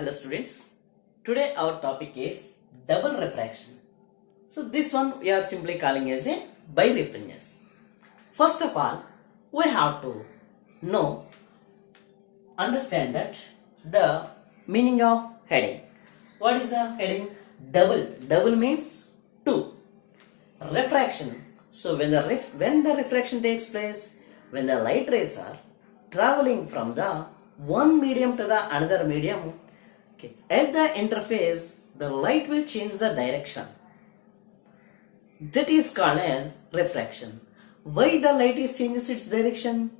Hello students, today our topic is double refraction. So this one we are simply calling as a birefringence. First of all, we have to understand that the meaning of heading. What is the heading? Double means two. Refraction. So when the refraction takes place, when the light rays are traveling from the one medium to the another medium, okay, at the interface the light will change the direction. That is called as refraction. Why the light is changes its direction?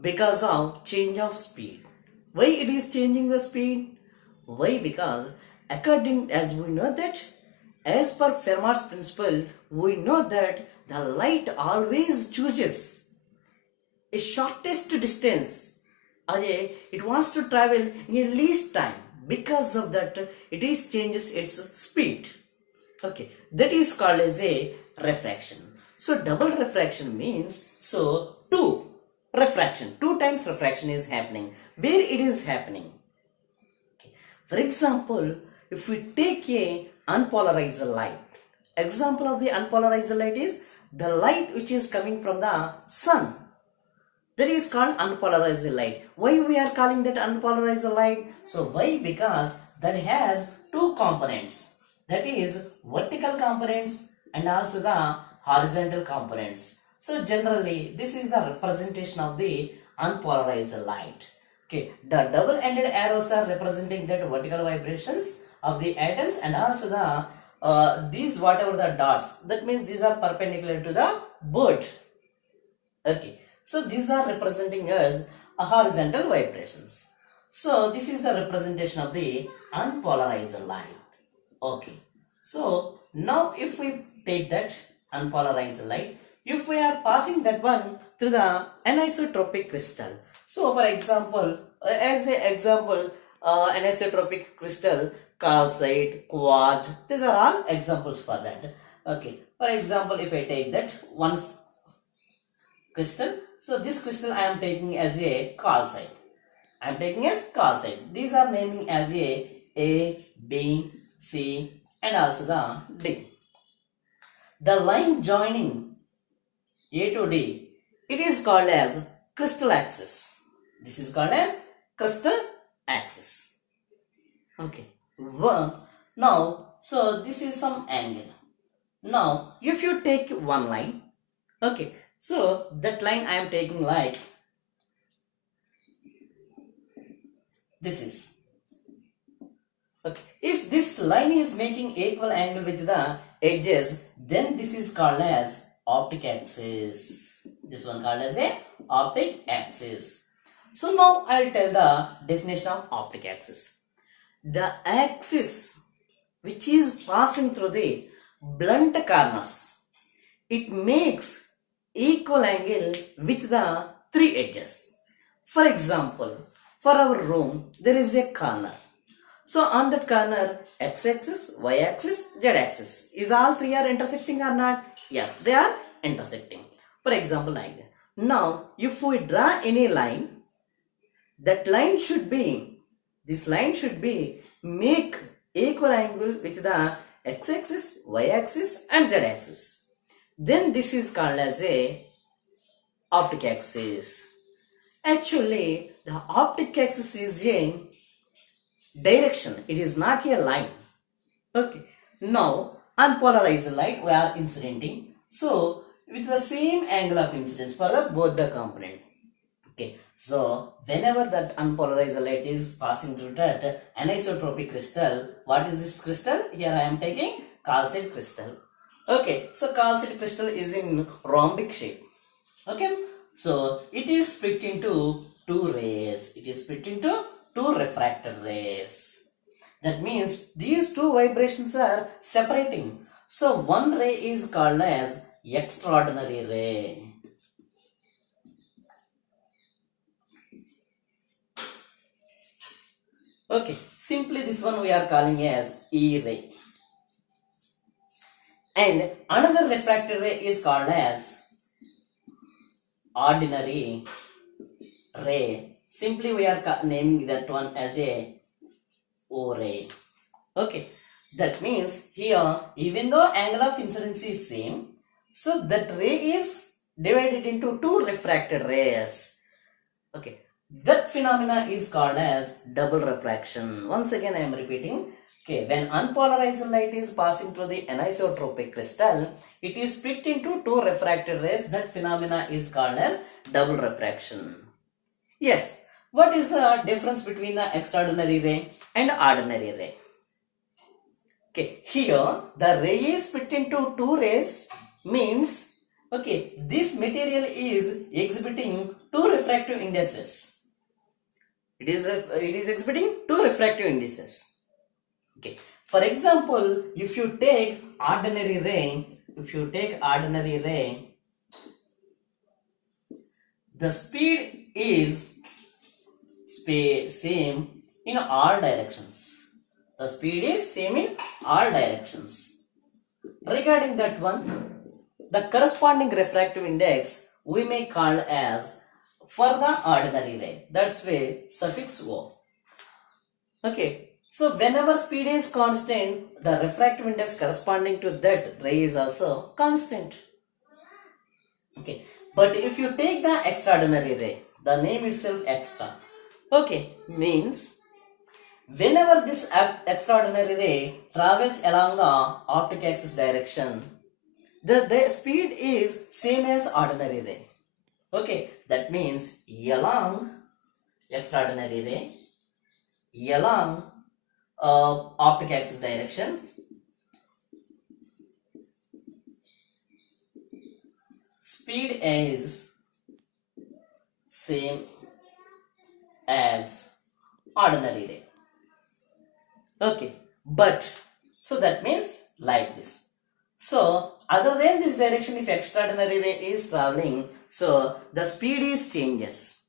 Because of change of speed. Why it is changing the speed? Why? Because according as we know that as per Fermat's principle, we know that the light always chooses a shortest distance, or it wants to travel in a least time. Because of that, it is changes its speed. Okay, that is called as a refraction. So double refraction means two times refraction is happening. Where it is happening? Okay. For example, if we take a unpolarized light, example of the unpolarized light is the light which is coming from the sun. That is called unpolarized light. Why we are calling that unpolarized light? So why? Because that has two components. That is vertical components and also the horizontal components. So generally this is the representation of the unpolarized light. Okay, the double-ended arrows are representing that vertical vibrations of the atoms, and also the these whatever the dots, that means these are perpendicular to the bird. Okay, so these are representing as horizontal vibrations. So this is the representation of the unpolarized light. Okay, so now if we take that unpolarized light, if we are passing that one through the anisotropic crystal. So for example, anisotropic crystal, calcite, quartz, these are all examples for that. Okay, for example, if I take that one crystal, so this crystal I am taking as a calcite. I am taking as calcite. These are naming as A, B, C, and also the D. The line joining A to D, it is called as crystal axis. This is called as crystal axis. Okay. Now, so this is some angle. Now, if you take one line, okay, so that line I am taking like this is. Okay. If this line is making equal angle with the edges, then this is called as optic axis. This one called as a optic axis. So now I will tell the definition of optic axis. The axis which is passing through the blunt corners, it makes equal angle with the three edges. For example, for our room there is a corner. So on that corner, x-axis, y-axis, z-axis, is all three are intersecting or not? Yes, they are intersecting. For example, like that. Now, if we draw any line, that line should be, this line should be make equal angle with the x-axis, y-axis and z-axis. Then this is called as a optic axis. Actually, the optic axis is a direction, it is not a line. Okay, now unpolarized light we are incidenting, so with the same angle of incidence for both the components. Okay, so whenever that unpolarized light is passing through that anisotropic crystal, what is this crystal? Here I am taking calcite crystal. Okay, so calcite crystal is in rhombic shape. Okay, so it is split into two rays. It is split into two refracted rays. That means these two vibrations are separating. So one ray is called as extraordinary ray. Okay, simply this one we are calling as E ray. And another refracted ray is called as ordinary ray. Simply we are naming that one as a O ray. Okay, that means here even though angle of incidence is same, so that ray is divided into two refracted rays. Okay, that phenomena is called as double refraction. Once again I am repeating. Okay, when unpolarized light is passing through the anisotropic crystal, it is split into two refracted rays. That phenomena is called as double refraction. Yes, what is the difference between the extraordinary ray and ordinary ray? Okay, here the ray is split into two rays means, okay, this material is exhibiting two refractive indices. It is exhibiting two refractive indices. Okay, for example, if you take ordinary ray, the speed is same in all directions. The speed is same in all directions. Regarding that one, the corresponding refractive index we may call as for the ordinary ray. That's why suffix O. Okay, so whenever speed is constant, the refractive index corresponding to that ray is also constant. Okay, but if you take the extraordinary ray, the name itself extra, okay, means whenever this extraordinary ray travels along the optic axis direction, the speed is same as ordinary ray. Okay, that means along extraordinary ray, along optic axis direction, speed is same as ordinary ray. Okay, but so that means like this. So other than this direction, if extraordinary ray is traveling, so the speed is changes.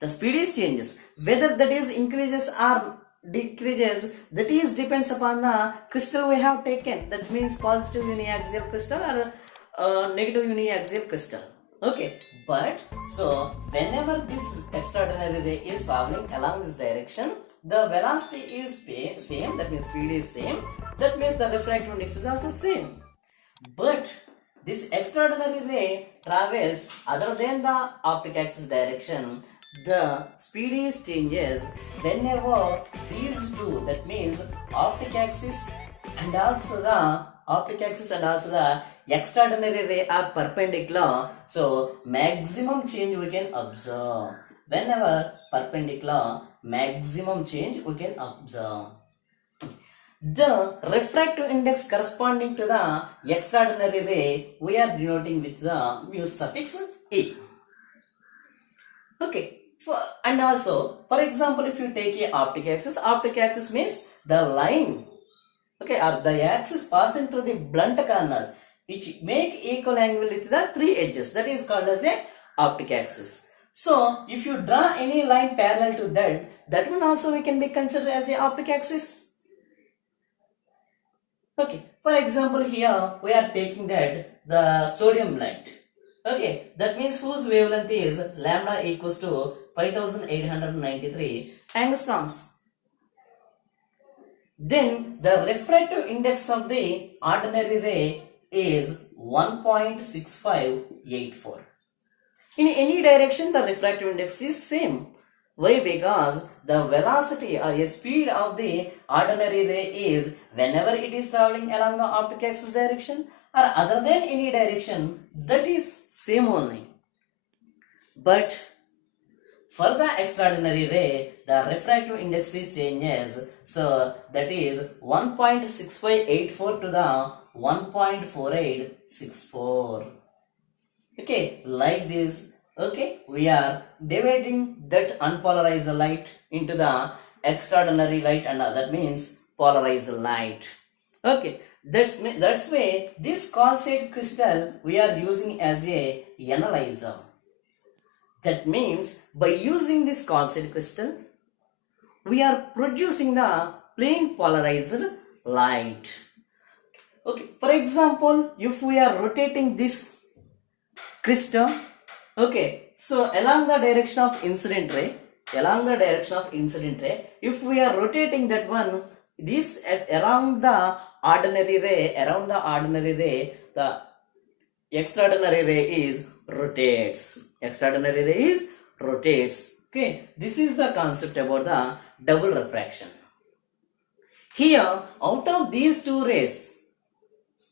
The speed is changes. Whether that is increases or decreases, that is depends upon the crystal we have taken. That means positive uniaxial crystal or negative uniaxial crystal. Okay, but so whenever this extraordinary ray is traveling along this direction, the velocity is same. That means speed is same. That means the refractive index is also same. But this extraordinary ray travels other than the optic axis direction. The speed is changes whenever these two, that means optic axis and also the extraordinary ray are perpendicular. So maximum change we can observe. Whenever perpendicular, maximum change we can observe. The refractive index corresponding to the extraordinary ray we are denoting with the mu suffix A. Okay, and also for example, if you take a optic axis means the line, okay, or the axis passing through the blunt corners which make equal angle with the three edges, that is called as a optic axis. So if you draw any line parallel to that one also we can be considered as a optic axis. Okay, for example, here we are taking that the sodium light. Okay, that means whose wavelength is lambda equals to 5893 angstroms. Then the refractive index of the ordinary ray is 1.6584. In any direction, the refractive index is same. Why? Because the velocity or a speed of the ordinary ray is whenever it is traveling along the optic axis direction or other than any direction, that is same only. But for the extraordinary ray, the refractive index is changes. So that is 1.6584 to the 1.4864. Okay, like this. Okay, we are dividing that unpolarized light into the extraordinary light, and that means polarized light. Okay, that's why this calcite crystal we are using as a analyzer. That means by using this calcite crystal, we are producing the plain polarized light. Okay, for example, if we are rotating this crystal, okay, so along the direction of incident ray, along the direction of incident ray. If we are rotating that one, this around the ordinary ray, the extraordinary ray is rotates. Extraordinary ray is rotates. Okay, this is the concept about the double refraction. Here, out of these two rays,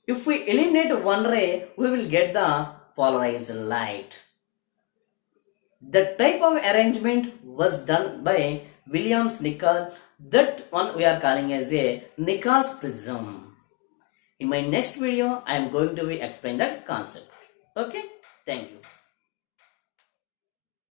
if we eliminate one ray, we will get the polarized light. The type of arrangement was done by Williams-Nichols. That one we are calling as a Nichols prism. In my next video, I am going to explain that concept. Okay, thank you.